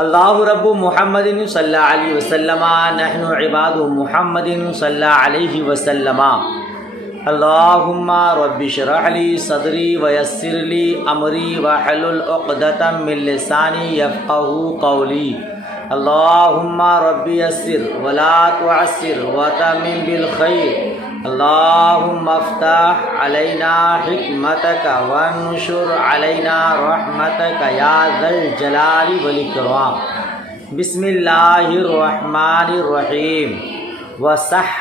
اللہ رب محمد صلی اللہ علیہ وسلم نحن عباد محمد صلی اللہ علیہ وسلم اللہم رب اشرح لی صدری ویسر لی امری واحلل عقدۃ من لسانی یفقہوا قولی اللہم رب یسر ولا تعسر وتمم بالخیر اللہم افتح علینا حکمتک وانشر علینا رحمتک یا ذا الجلال والاکرام بسم اللہ الرحمن الرحیم وصح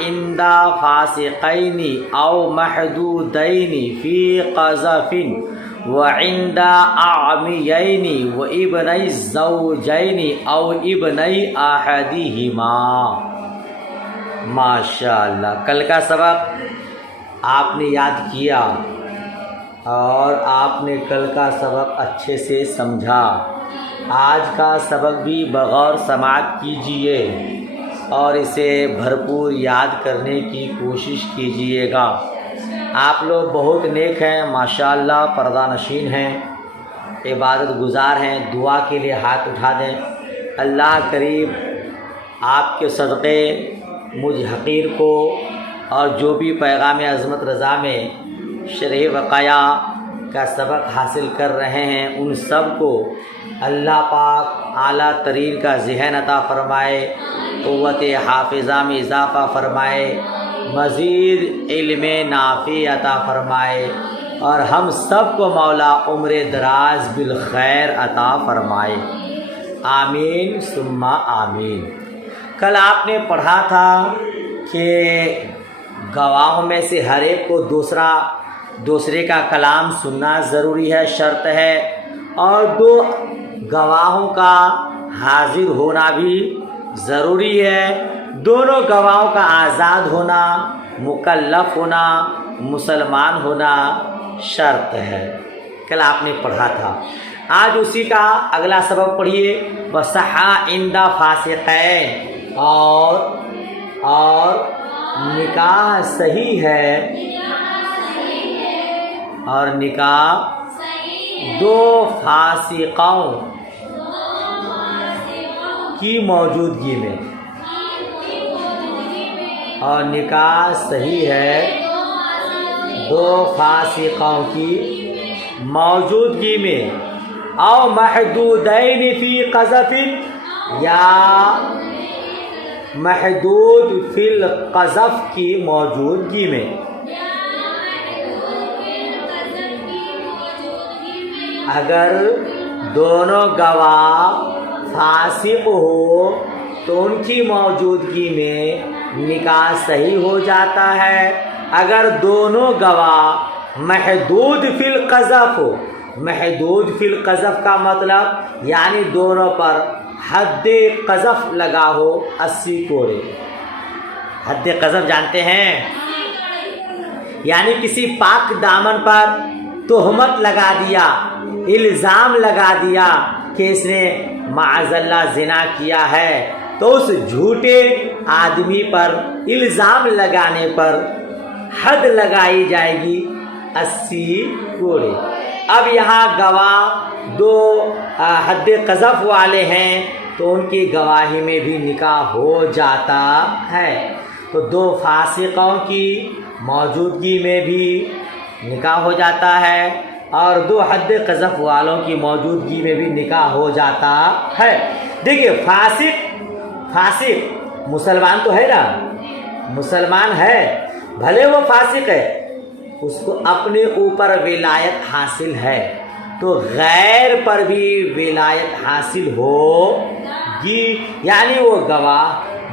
عند فاسقین او محدودین فی قذف وعند اعمیین وابنی الزوجین او ابنی احدہما۔ ماشاءاللہ، کل کا سبق آپ نے یاد کیا اور آپ نے کل کا سبق اچھے سے سمجھا۔ آج کا سبق بھی بغور سماعت کیجئے اور اسے بھرپور یاد کرنے کی کوشش کیجئے گا۔ آپ لوگ بہت نیک ہیں ماشاءاللہ، پردہ نشین ہیں، عبادت گزار ہیں، دعا کے لیے ہاتھ اٹھا دیں۔ اللہ کریم آپ کے صدقے مجھ حقیر کو اور جو بھی پیغام عظمت رضا میں شرح وقایا کا سبق حاصل کر رہے ہیں ان سب کو اللہ پاک اعلیٰ ترین کا ذہن عطا فرمائے، قوت حافظہ میں اضافہ فرمائے، مزید علم نافع عطا فرمائے اور ہم سب کو مولا عمر دراز بالخیر عطا فرمائے، آمین ثم آمین۔ کل آپ نے پڑھا تھا کہ گواہوں میں سے ہر ایک کو دوسرے کا کلام سننا ضروری ہے، شرط ہے، اور دو گواہوں کا حاضر ہونا بھی ضروری ہے۔ دونوں گواہوں کا آزاد ہونا، مکلف ہونا، مسلمان ہونا شرط ہے، کل آپ نے پڑھا تھا۔ آج اسی کا اگلا سبق پڑھیے، وصح عند فاسقین، اور نکاح صحیح ہے، اور نکاح دو فاسقوں کی موجودگی میں، اور نکاح صحیح ہے دو فاسقوں کی موجودگی میں، او محدودین فی قذف، یا محدود فی القذف کی موجودگی میں۔ اگر دونوں گواہ فاسق ہو تو ان کی موجودگی میں نکاح صحیح ہو جاتا ہے۔ اگر دونوں گواہ محدود فی القذف ہو، محدود فی القذف کا مطلب یعنی دونوں پر حد قذف لگا ہو، 80 کوڑے۔ حد قذف جانتے ہیں؟ یعنی کسی پاک دامن پر تہمت لگا دیا، الزام لگا دیا کہ اس نے معاذ اللہ زنا کیا ہے، تو اس جھوٹے آدمی پر الزام لگانے پر حد لگائی جائے گی 80 کوڑے۔ اب یہاں گواہ دو حد قذف والے ہیں تو ان کی گواہی میں بھی نکاح ہو جاتا ہے، تو دو فاسقوں کی موجودگی میں بھی نکاح ہو جاتا ہے، اور دو حد قذف والوں کی موجودگی میں بھی نکاح ہو جاتا ہے۔ دیکھیے، فاسق مسلمان تو ہے نا، مسلمان ہے، بھلے وہ فاسق ہے، اس کو اپنے اوپر ولایت حاصل ہے، تو غیر پر بھی ولایت حاصل ہوگی، یعنی وہ گواہ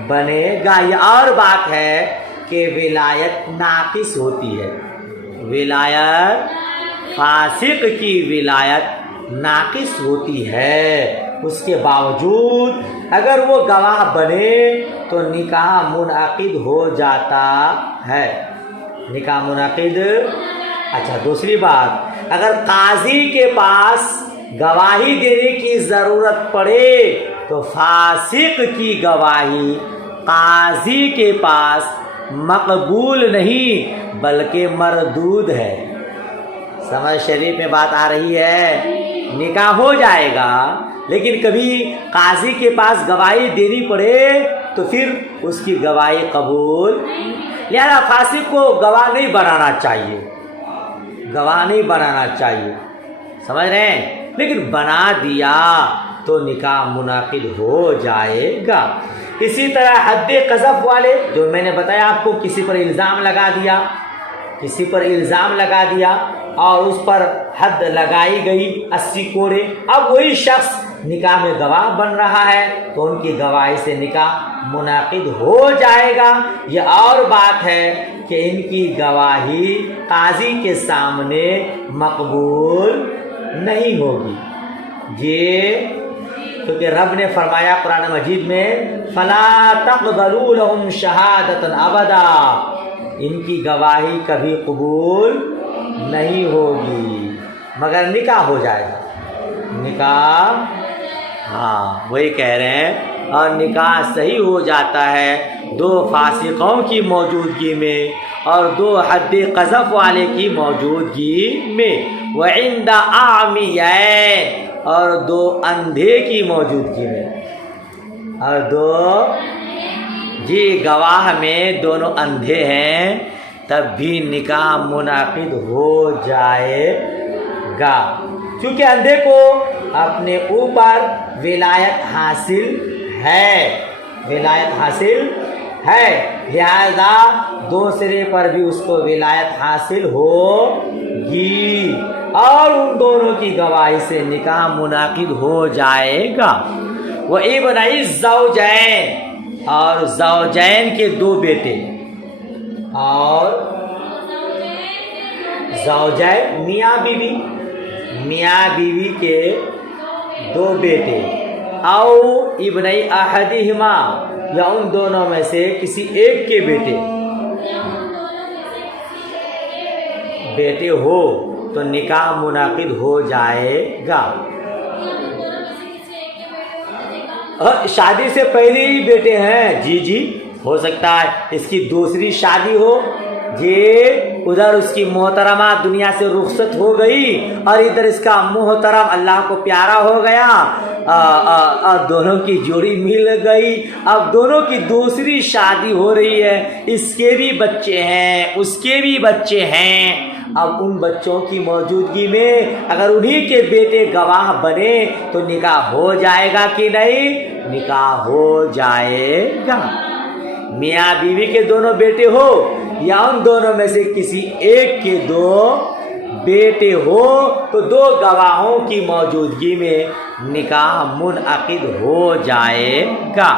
بنے گا۔ یہ اور بات ہے کہ ولایت ناقص ہوتی ہے، ولایت فاسق کی ولایت ناقص ہوتی ہے، اس کے باوجود اگر وہ گواہ بنے تو نکاح منعقد ہو جاتا ہے، نکاح منعقد۔ اچھا، دوسری بات، اگر قاضی کے پاس گواہی دینے کی ضرورت پڑے تو فاسق کی گواہی قاضی کے پاس مقبول نہیں بلکہ مردود ہے۔ سمجھ شریف میں بات آ رہی ہے؟ نکاح ہو جائے گا لیکن کبھی قاضی کے پاس گواہی دینی پڑے تو پھر اس کی گواہی قبول، لہذا فاسق کو گواہ نہیں بنانا چاہیے، گواہ نہیں بنانا چاہیے، سمجھ رہے ہیں؟ لیکن بنا دیا تو نکاح منعقد ہو جائے گا۔ اسی طرح حد قذف والے، جو میں نے بتایا آپ کو، کسی پر الزام لگا دیا، کسی پر الزام لگا دیا اور اس پر حد لگائی گئی 80 کوڑے، اب وہی شخص نکاح میں گواہ بن رہا ہے تو ان کی گواہی سے نکاح منعقد ہو جائے گا۔ یہ اور بات ہے کہ ان کی گواہی قاضی کے سامنے مقبول نہیں ہوگی، یہ کیونکہ رب نے فرمایا قرآن مجید میں فَلَا تَقْبَلُوا لَهُمْ شَهَادَةً أَبَدًا، ان کی گواہی کبھی قبول نہیں ہوگی مگر نکاح ہو جائے گا، نکاح، ہاں وہی کہہ رہے ہیں، اور نکاح صحیح ہو جاتا ہے دو فاسقوں کی موجودگی میں اور دو حد قذف والے کی موجودگی میں، وعند اعمیین، اور دو اندھے کی موجودگی میں، اور دو، جی گواہ میں دونوں اندھے ہیں تب بھی نکاح منعقد ہو جائے گا، کیونکہ اندھے کو اپنے اوپر ولایت حاصل ہے، ولایت حاصل ہے، لہذا دوسرے پر بھی اس کو ولایت حاصل ہوگی اور ان دونوں کی گواہی سے نکاح منعقد ہو جائے گا۔ وَإِبْنَ الزَّوْجَيْنِ، اور زوجین کے دو بیٹے، اور زوجین میاں بیوی، میاں بیوی کے دو بیٹے، او ابن احدہما، یا ان دونوں میں سے کسی ایک کے بیٹے ہو تو نکاح منعقد ہو جائے گا۔ شادی سے پہلے ہی بیٹے ہیں، جی جی ہو سکتا ہے اس کی دوسری شادی ہو، یہ ادھر اس کی محترمہ دنیا سے رخصت ہو گئی اور ادھر اس کا محترم اللہ کو پیارا ہو گیا، دونوں کی جوڑی مل گئی، اب دونوں کی دوسری شادی ہو رہی ہے، اس کے بھی بچے ہیں اس کے بھی بچے ہیں، اب ان بچوں کی موجودگی میں اگر انہی کے بیٹے گواہ بنے تو نکاح ہو جائے گا کہ نہیں؟ نکاح ہو جائے گا۔ میاں بیوی کے دونوں بیٹے ہو یا ان دونوں میں سے کسی ایک کے دو بیٹے ہو تو دو گواہوں کی موجودگی میں نکاح منعقد ہو جائے گا۔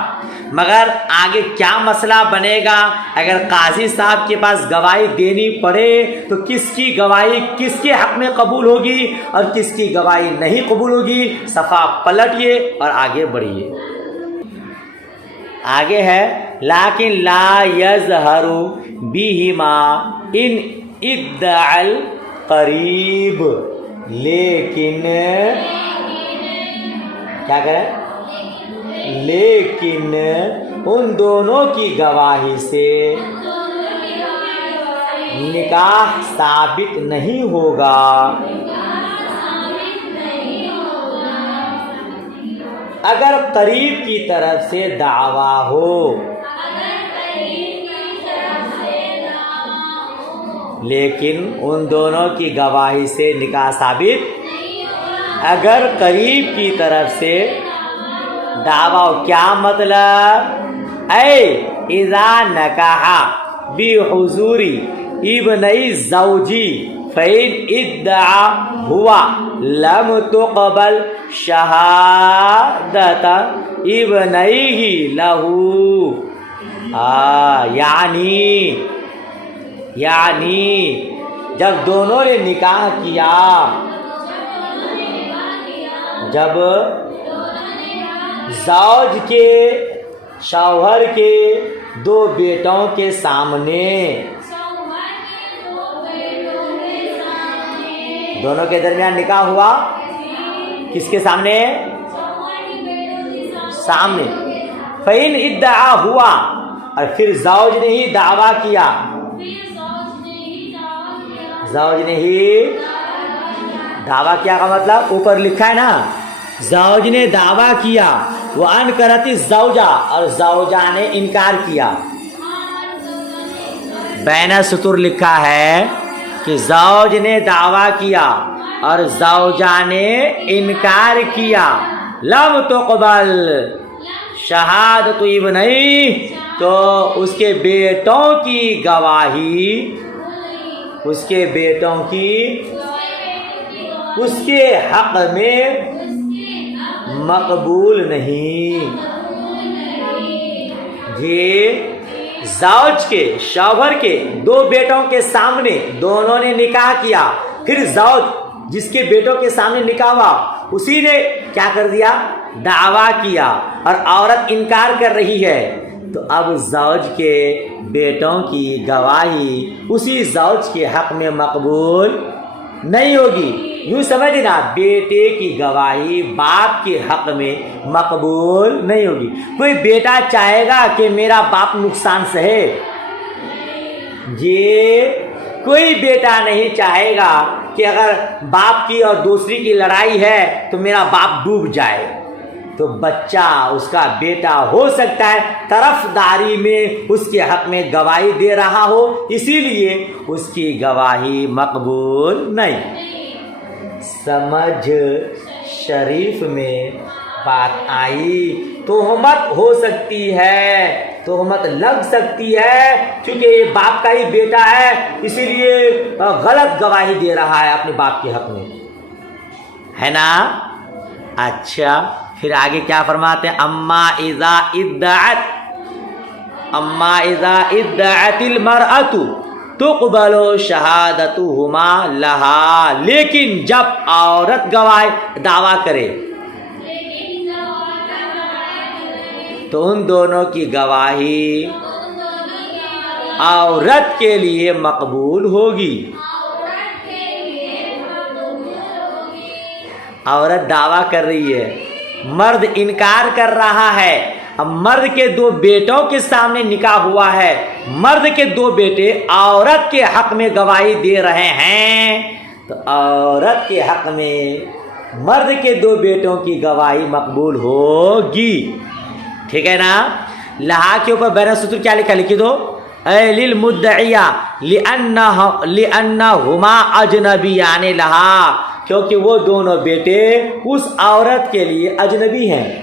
مگر آگے کیا مسئلہ بنے گا؟ اگر قاضی صاحب کے پاس گواہی دینی پڑے تو کس کی گواہی کس کے حق میں قبول ہوگی اور کس کی گواہی نہیں قبول ہوگی؟ صفحہ پلٹیے اور آگے بڑھیے۔ آگے ہے لیکن لا یظہر بہما ان ادعا القریب، لیکن کیا کریں؟ لیکن ان دونوں کی گواہی سے نکاح ثابت نہیں ہوگا اگر قریب کی طرف سے دعویٰ ہو، لیکن ان دونوں کی گواہی سے نکاح ثابت اگر قریب کی طرف سے دعویٰ، کیا مطلب؟ اے اذا نکاح بحضور ابن الزوجی فإن ادعا ہوا لم تقبل شہادت ابنیہ لہو، یعنی جب دونوں نے نکاح کیا، جب زوج کے شوہر کے دو بیٹوں کے سامنے، دونوں کے درمیان نکاح ہوا، کس کے سامنے؟ سامنے۔ فإن ادعا ہوا، اور پھر زوج نے ہی دعویٰ کیا، زوج نے ہی دعویٰ کیا کا مطلب اوپر لکھا ہے نا، زوج نے دعویٰ کیا، وہ انکرت الزوجہ، اور زوجہ نے انکار کیا۔ بین سطور لکھا ہے کہ زوج نے دعویٰ کیا اور زوجہ نے انکار کیا۔ لم تقبل شہادت ابنی، تو اس کے بیٹوں کی گواہی، اس کے بیٹوں کی اس کے حق میں مقبول نہیں۔ یہ زوج کے، شوہر کے دو بیٹوں کے سامنے دونوں نے نکاح کیا، پھر زوج جس کے بیٹوں کے سامنے نکاح ہوا اسی نے کیا کر دیا؟ دعویٰ کیا، اور عورت انکار کر رہی ہے، تو اب زوج کے بیٹوں کی گواہی اسی زوج کے حق میں مقبول نہیں ہوگی۔ یوں سمجھنا، بیٹے کی گواہی باپ کے حق میں مقبول نہیں ہوگی۔ کوئی بیٹا چاہے گا کہ میرا باپ نقصان سہے؟ یہ کوئی بیٹا نہیں چاہے گا کہ اگر باپ کی اور دوسری کی لڑائی ہے تو میرا باپ ڈوب جائے۔ تو بچہ، اس کا بیٹا ہو سکتا ہے طرفداری میں اس کے حق میں گواہی دے رہا ہو، اسی لیے اس کی گواہی مقبول نہیں۔ سمجھ شریف میں بات آئی۔ تہمت ہو سکتی ہے، تہمت لگ سکتی ہے، کیونکہ یہ باپ کا ہی بیٹا ہے، اسی لیے غلط گواہی دے رہا ہے اپنے باپ کے حق میں، ہے نا؟ اچھا، پھر آگے کیا فرماتے ہیں؟ اما اذا ادعت المرأة تقبل شہادتہما لہا، لیکن جب عورت دعویٰ کرے تو ان دونوں کی گواہی عورت کے لیے مقبول ہوگی۔ عورت دعویٰ کر رہی ہے، مرد انکار کر رہا ہے، اب مرد کے دو بیٹوں کے سامنے نکاح ہوا ہے، مرد کے دو بیٹے عورت کے حق میں گواہی دے رہے ہیں، تو عورت کے حق میں مرد کے دو بیٹوں کی گواہی مقبول ہوگی، ٹھیک ہے نا؟ لہا کے اوپر بین سطور کیا لکھا؟ لکھی دو، اے للمدعیہ لأنہما اجنبیان لہا، کیونکہ وہ دونوں بیٹے اس عورت کے لیے اجنبی ہیں،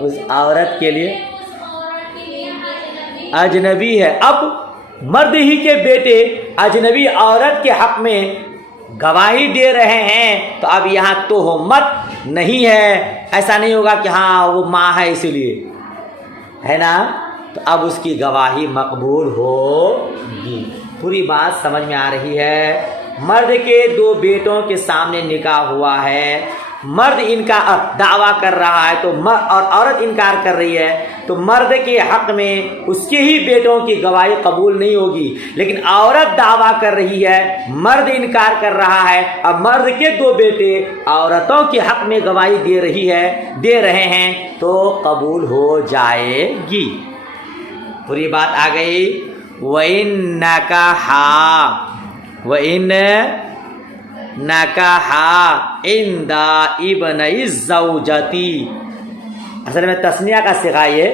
اس عورت کے لیے اجنبی ہے۔ اب مرد ہی کے بیٹے اجنبی عورت کے حق میں گواہی دے رہے ہیں، تو اب یہاں تہمت نہیں ہے، ایسا نہیں ہوگا کہ ہاں وہ ماں ہے اسی لیے، ہے نا؟ تو اب اس کی گواہی مقبول ہوگی۔ پوری بات سمجھ میں آ رہی ہے؟ مرد کے دو بیٹوں کے سامنے نکاح ہوا ہے، مرد انکار دعویٰ کر رہا ہے تو اور عورت انکار کر رہی ہے، تو مرد کے حق میں اس کے ہی بیٹوں کی گواہی قبول نہیں ہوگی، لیکن عورت دعویٰ کر رہی ہے، مرد انکار کر رہا ہے، اب مرد کے دو بیٹے عورتوں کے حق میں گواہی دے رہے ہیں تو قبول ہو جائے گی۔ پوری بات آ گئی۔ وَإِن نَكَحَا عِنْدَ ابْنَيِ الزَّوْجَةِ، اصل میں تثنیہ کا صیغہ یہ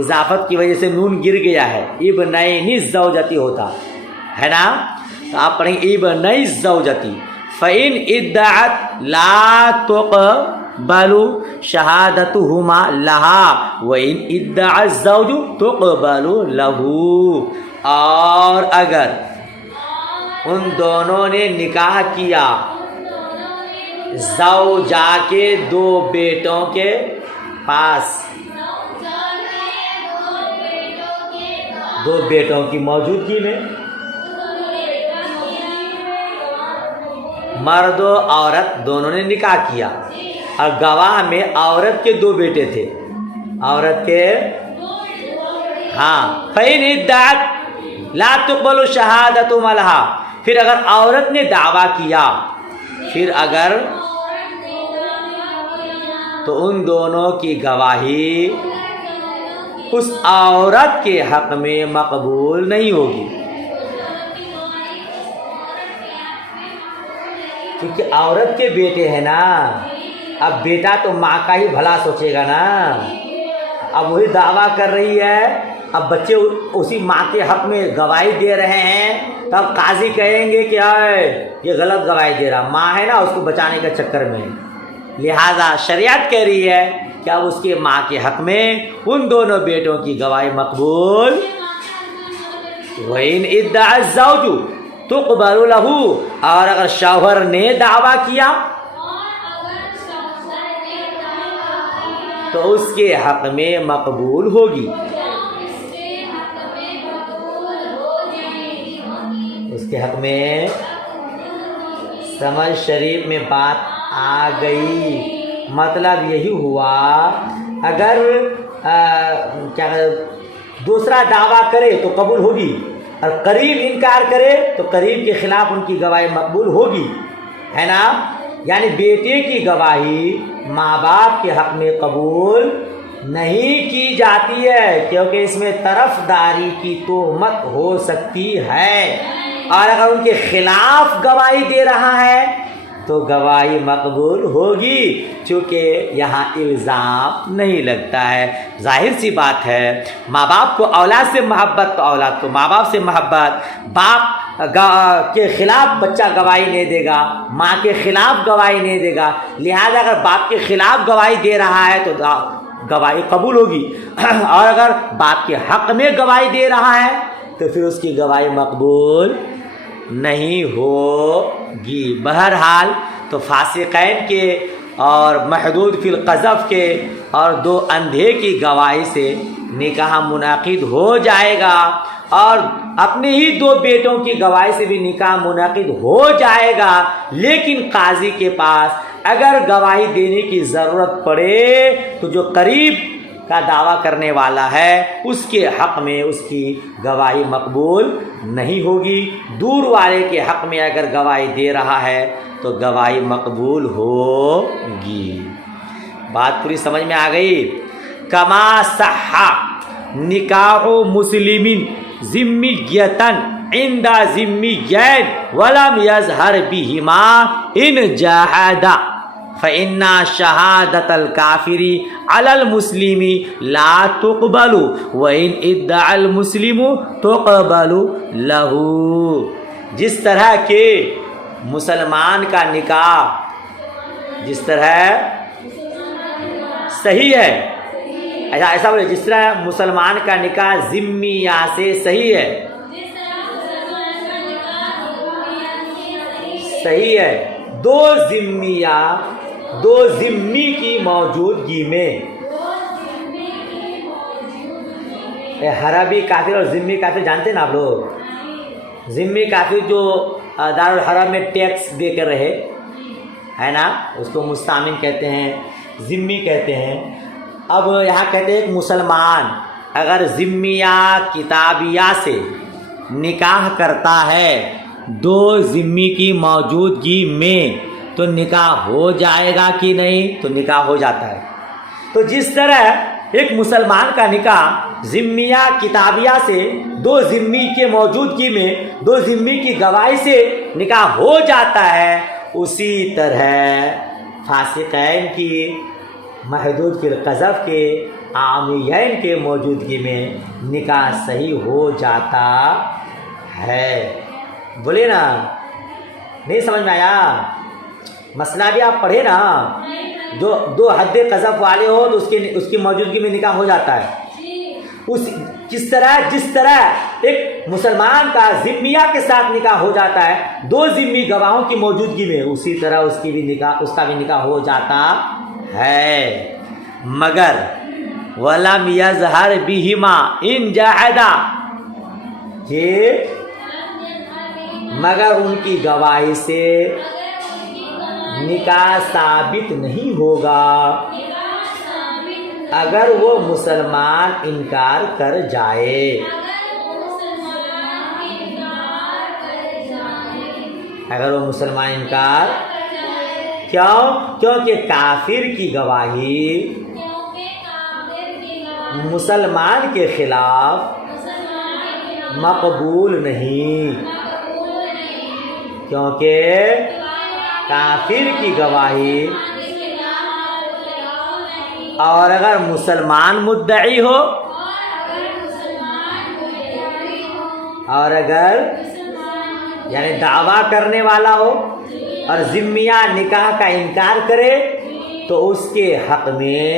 اضافت کی وجہ سے نون گر گیا ہے، ابنین الزوجتی ہوتا ہے نا، تو آپ پڑھیں ابنی الزوجتی۔ فَإِنْ ادعت لا تقبل شہادتہما لہا وَإِنْ ادعى الزوج تقبل لہ، اور اگر ان دونوں نے نکاح کیا زوجہ کے دو بیٹوں کے پاس، دو بیٹوں کی موجودگی میں، مرد و عورت دونوں نے نکاح کیا اور گواہ میں عورت کے دو بیٹے تھے، عورت کے ہاں، فَإِنْ ادعت لا تقبل شہادتہما لہا، پھر اگر عورت نے دعویٰ کیا، پھر اگر تو ان دونوں کی گواہی اس عورت کے حق میں مقبول نہیں ہوگی، کیونکہ عورت کے بیٹے ہیں نا، اب بیٹا تو ماں کا ہی بھلا سوچے گا نا، اب وہی دعویٰ کر رہی ہے، اب بچے اسی ماں کے حق میں گواہی دے رہے ہیں، تب قاضی کہیں گے کہ یہ غلط گواہی دے رہا، ماں ہے نا اس کو بچانے کے چکر میں، لہذا شریعت کہہ رہی ہے کہ اب اس کے ماں کے حق میں ان دونوں بیٹوں کی گواہی مقبول۔ وَإِنْ اِدَّعَ الزَّوْجُ تُقْبَلُ لَهُ، اور اگر شوہر نے دعویٰ کیا تو اس کے حق میں مقبول ہوگی، اس کے حق میں۔ سمجھ شریف میں بات آ گئی، مطلب یہی ہوا اگر کیا دوسرا دعویٰ کرے تو قبول ہوگی، اور قریب انکار کرے تو قریب کے خلاف ان کی گواہی مقبول ہوگی، ہے نا؟ یعنی بیٹے کی گواہی ماں باپ کے حق میں قبول نہیں کی جاتی ہے، کیونکہ اس میں طرف داری کی تہمت ہو سکتی ہے، اور اگر ان کے خلاف گواہی دے رہا ہے تو گواہی مقبول ہوگی، چونکہ یہاں الزام نہیں لگتا ہے۔ ظاہر سی بات ہے، ماں باپ کو اولاد سے محبت تو اولاد کو ماں باپ سے محبت، باپ کے خلاف بچہ گواہی نہیں دے گا، ماں کے خلاف گواہی نہیں دے گا، لہذا اگر باپ کے خلاف گواہی دے رہا ہے تو گواہی قبول ہوگی، اور اگر باپ کے حق میں گواہی دے رہا ہے تو پھر اس کی گواہی مقبول نہیں ہوگی۔ بہرحال تو فاسقین کے اور محدود فی القذف کے اور دو اندھے کی گواہی سے نکاح منعقد ہو جائے گا، اور اپنے ہی دو بیٹوں کی گواہی سے بھی نکاح منعقد ہو جائے گا، لیکن قاضی کے پاس اگر گواہی دینے کی ضرورت پڑے تو جو قریب کا دعویٰ کرنے والا ہے اس کے حق میں اس کی گواہی مقبول نہیں ہوگی، دور والے کے حق میں اگر گواہی دے رہا ہے تو گواہی مقبول ہوگی۔ بات پوری سمجھ میں آ گئی؟ کما صح نکاح مسلم ذمیۃً عند ذمیین ولم یظہر بہما ان جاہدا فإن شہادۃ الکافر علی المسلم لا تقبل وإن ادعى المسلم تقبل له۔ جس طرح کہ مسلمان کا نکاح جس طرح صحیح ہے، ایسا بولے، جس طرح مسلمان کا نکاح ذمیہ سے صحیح ہے، صحیح ہے، دو ذمی کی موجودگی میں، حربی کافر اور ذمی کافر جانتے ہیں نا آپ لوگ؟ ذمی کافر جو دارالحرم میں ٹیکس دے کر رہے ہے نا، اس کو مستامن کہتے ہیں، ذمی کہتے ہیں۔ اب یہاں کہتے ہیں کہ مسلمان اگر ذمیہ کتابیہ سے نکاح کرتا ہے دو ذمی کی موجودگی میں تو نکاح ہو جائے گا کہ نہیں؟ تو نکاح ہو جاتا ہے۔ تو جس طرح ایک مسلمان کا نکاح ذمیہ کتابیہ سے دو ذمی کے موجودگی میں دو ذمی کی گواہی سے نکاح ہو جاتا ہے، اسی طرح فاسقین کی محدود فی القذف کے عامیین کے موجودگی میں نکاح صحیح ہو جاتا ہے۔ بولے نا، نہیں سمجھ میں آیا؟ مسئلہ بھی آپ پڑھے نا، جو دو حد قذف والے ہو تو اس کی موجودگی میں نکاح ہو جاتا ہے۔ جس طرح ایک مسلمان کا ذمیہ کے ساتھ نکاح ہو جاتا ہے دو ذمی گواہوں کی موجودگی میں، اسی طرح اس کا بھی نکاح ہو جاتا ہے، مگر وَلَمْ يَظْهَرْ بِهِمَا إِنْ جَاهَدَا، مگر ان کی گواہی سے نکاح ثابت نہیں ہوگا اگر وہ مسلمان انکار کر جائے۔ اگر وہ مسلمان انکار، کیونکہ کافر کی گواہی مسلمان کے خلاف مقبول نہیں، کیونکہ کافر کی گواہی اور اگر مسلمان مدعی ہو، اور اگر یعنی دعویٰ کرنے والا ہو اور ذمیہ نکاح کا انکار کرے تو اس کے حق میں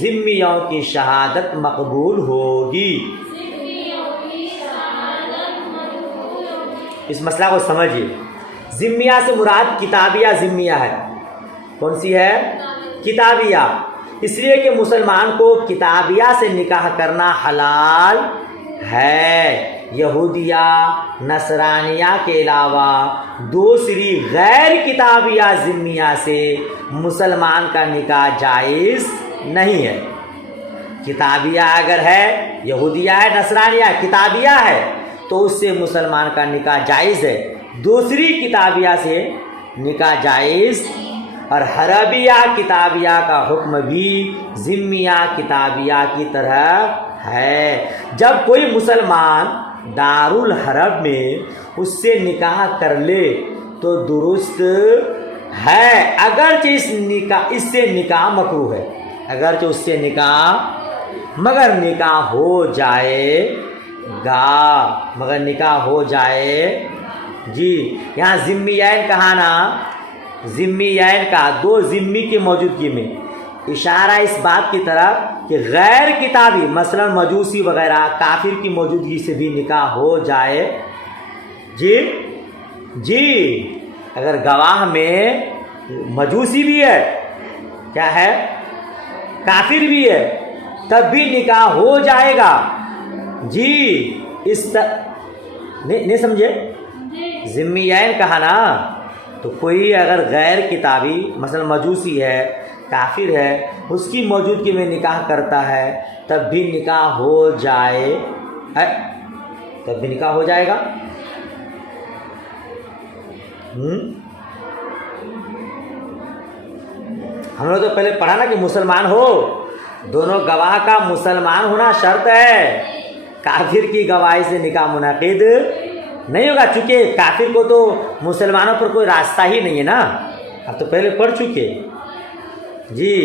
ذمیوں کی شہادت مقبول ہوگی۔ اس مسئلہ کو سمجھیے، ذمیہ سے مراد کتابیہ ذمیہ ہے۔ کون سی ہے؟ کتابیہ۔ اس لیے کہ مسلمان کو کتابیہ سے نکاح کرنا حلال ہے۔ یہودیہ نصرانیہ کے علاوہ دوسری غیر کتابیہ ذمیہ سے مسلمان کا نکاح جائز نہیں ہے۔ کتابیہ اگر ہے، یہودیہ ہے، نصرانیہ کتابیہ ہے تو اس سے مسلمان کا نکاح جائز ہے، دوسری کتابیہ سے نکاح جائز۔ اور حربیہ کتابیہ کا حکم بھی ذمیہ کتابیہ کی طرح ہے۔ جب کوئی مسلمان دارالحرب میں اس سے نکاح کر لے تو درست ہے، اگرچہ اس سے نکاح مکروہ ہے، اگرچہ اس سے نکاح، مگر نکاح ہو جائے گا، مگر نکاح ہو جائے جی۔ یہاں ذمیین کہا نا، ذمیین کا دو ذمی کی موجودگی میں اشارہ اس بات کی طرف کہ غیر کتابی مثلا مجوسی وغیرہ کافر کی موجودگی سے بھی نکاح ہو جائے جی جی۔ اگر گواہ میں مجوسی بھی ہے، کیا ہے، کافر بھی ہے، تب بھی نکاح ہو جائے گا جی۔ نہیں سمجھے؟ ذمیین کہا نا، تو کوئی اگر غیر کتابی مثلا مجوسی ہے، کافر ہے، اس کی موجودگی میں نکاح کرتا ہے تب بھی نکاح ہو جائے، تب بھی نکاح ہو جائے گا۔ ہم نے تو پہلے پڑھا نا کہ مسلمان ہو، دونوں گواہ کا مسلمان ہونا شرط ہے، کافر کی گواہی سے نکاح منعقد نہیں ہوگا، چونکہ کافر کو تو مسلمانوں پر کوئی راستہ ہی نہیں ہے نا، اب تو پہلے پڑھ چکے جی۔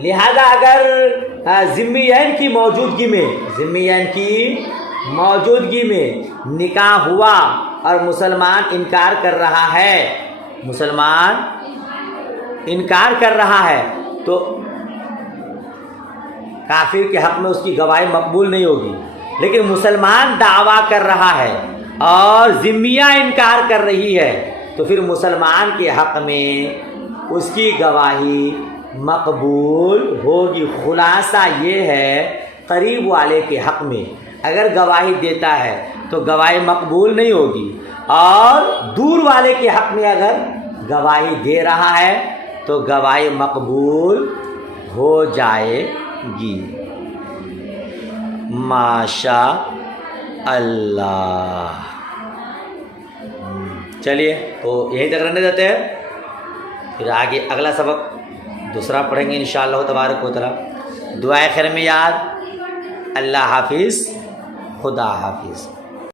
لہذا اگر ذمیین کی موجودگی میں، ذمیین کی موجودگی میں نکاح ہوا اور مسلمان انکار کر رہا ہے، مسلمان انکار کر رہا ہے تو کافر کے حق میں اس کی گواہی مقبول نہیں ہوگی۔ لیکن مسلمان دعویٰ کر رہا ہے اور ذمیہ انکار کر رہی ہے تو پھر مسلمان کے حق میں اس کی گواہی مقبول ہوگی۔ خلاصہ یہ ہے، قریب والے کے حق میں اگر گواہی دیتا ہے تو گواہی مقبول نہیں ہوگی، اور دور والے کے حق میں اگر گواہی دے رہا ہے تو گواہی مقبول ہو جائے گی۔ ماشاء اللہ۔ چلیے تو یہیں تک رہنے دیتے ہیں، پھر آگے اگلا سبق دوسرا پڑھیں گے انشاءاللہ تبارک و تعالی۔ دعائے خیر میں یاد۔ اللہ حافظ، خدا حافظ۔